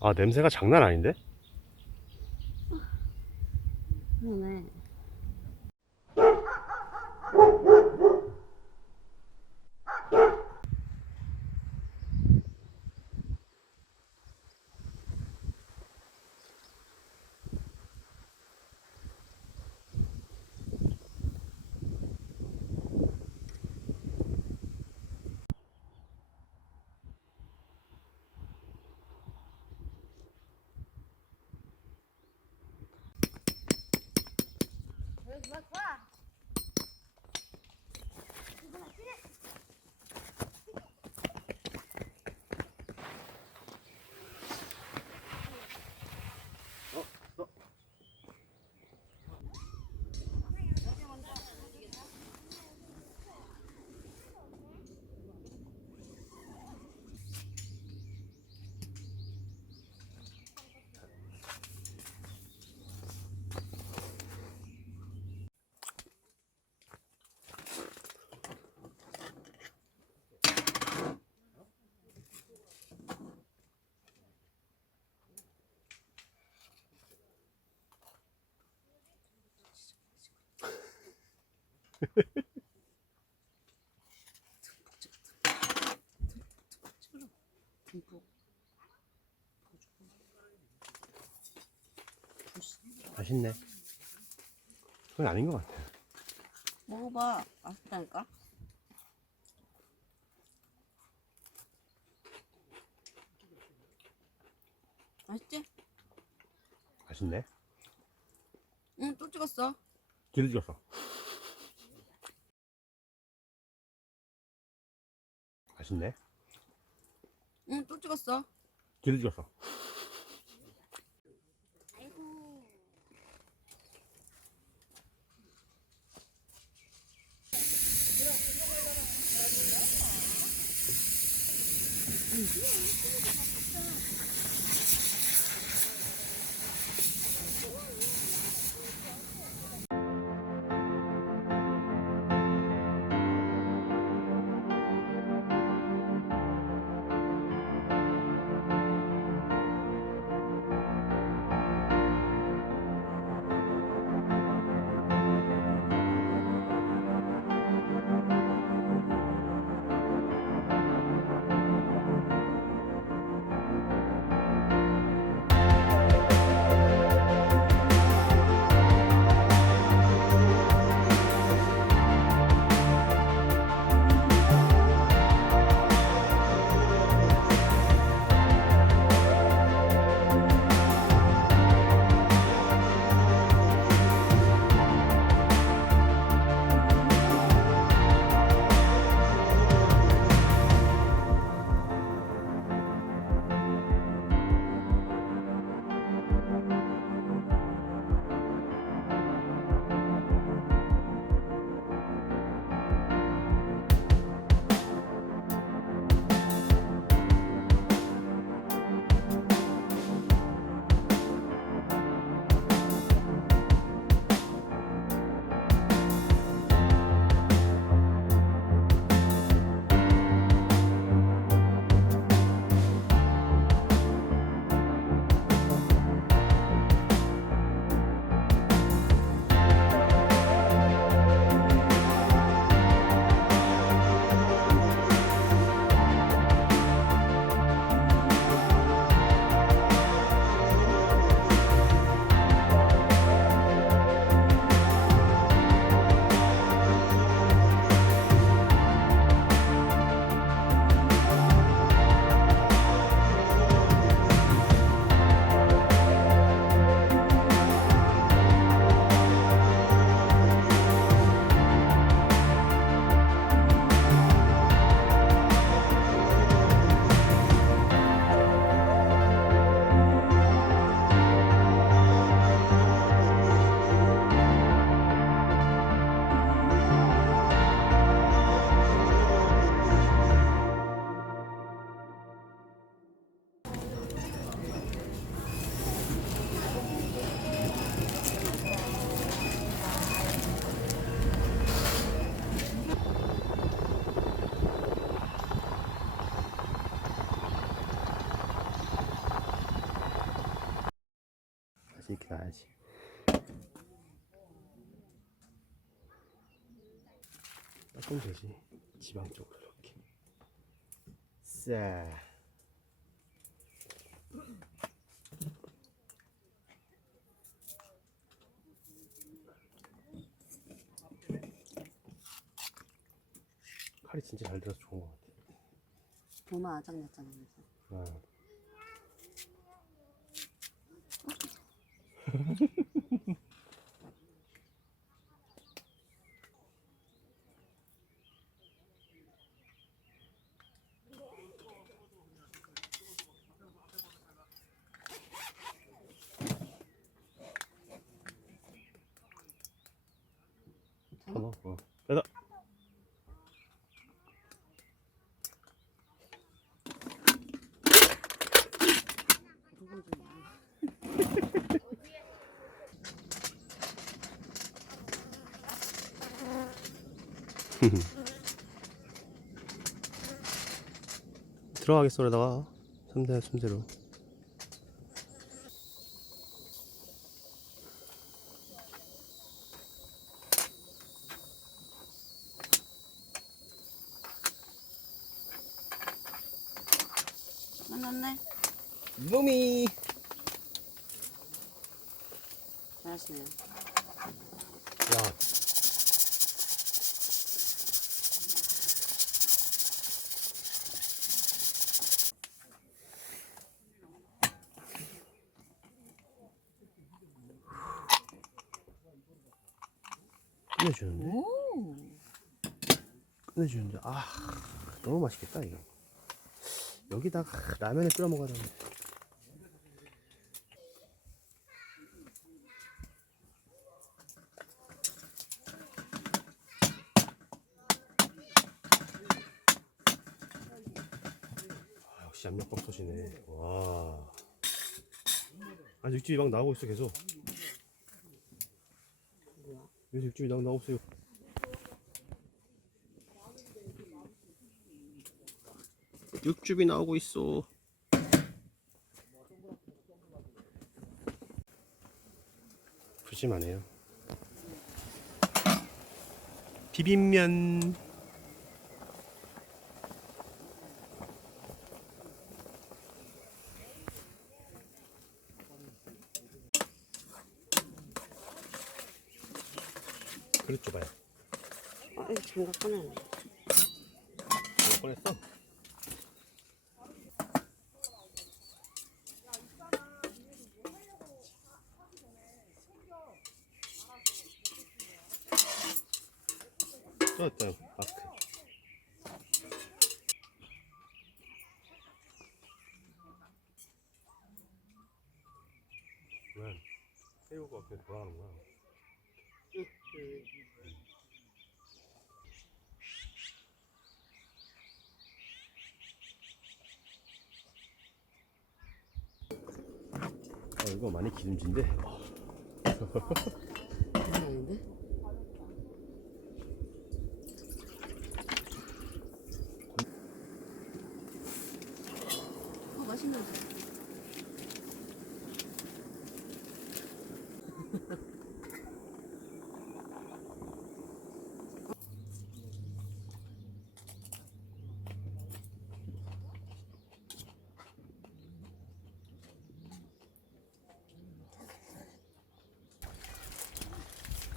아, 냄새가 장난 아닌데? 그러네. 맛있네. 그건 아닌 것 같아. 먹어봐. 맛있다니까? 맛있지? 맛있네. 응, 또 찍었어. 기름 찍었어. 맛있네. 응, 또 찍었어. 기름 찍었어. 놔야지, 이렇게 놔야지. 닦으면 되지. 지방 쪽으로 이렇게. 쎄. 칼이 진짜 잘 들어서 좋은 것 같아. 도마 아작났잖아 그래서. 아. 어. 빼다. 누군 좀 많아. 들어가겠어, 그러다가. 3대 순대로. 만났네. 이놈이. 잘하시네요. 야. 끝내주는데? 오. 끝내주는데. 아, 너무 맛있겠다, 이거. 여기다가 라면을 끓여 먹어야 되는데. 아, 역시 양념밥솥이네. 와. 아직 육즙이 막 나오고 있어, 계속. 뭐야? 여기서 육즙이 막 나오고 있어요. 육즙이 나오고 있어. 푸짐하네요. 비빔면. 그릇 줘봐요. 이거 장갑 꺼내네. 몇 번 했어? 또 왔다, 마스크. 왜? 새우가 그냥 돌아가는 거야. 이거 많이 기름진데? 괜찮은데? 맛있네.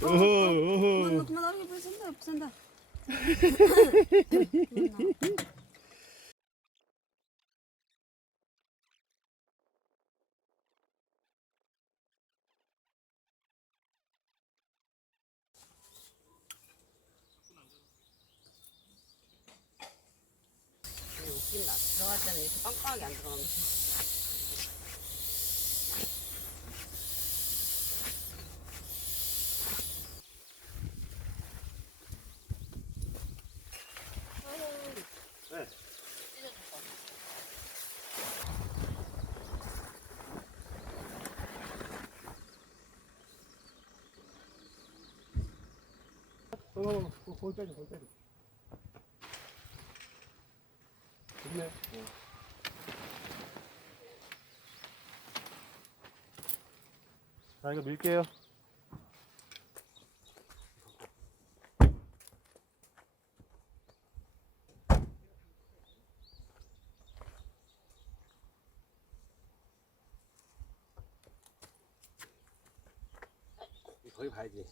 어허. 그만 나오게 불샌다 불샌다. 웃긴다. 들어갈 때는 이렇게 빵빵하게 안 들어가면서. 네. 거기 빼줘, 거기 빼줘. 좋네. 어. 1 자, 이거 밀게요. 거기 봐야지.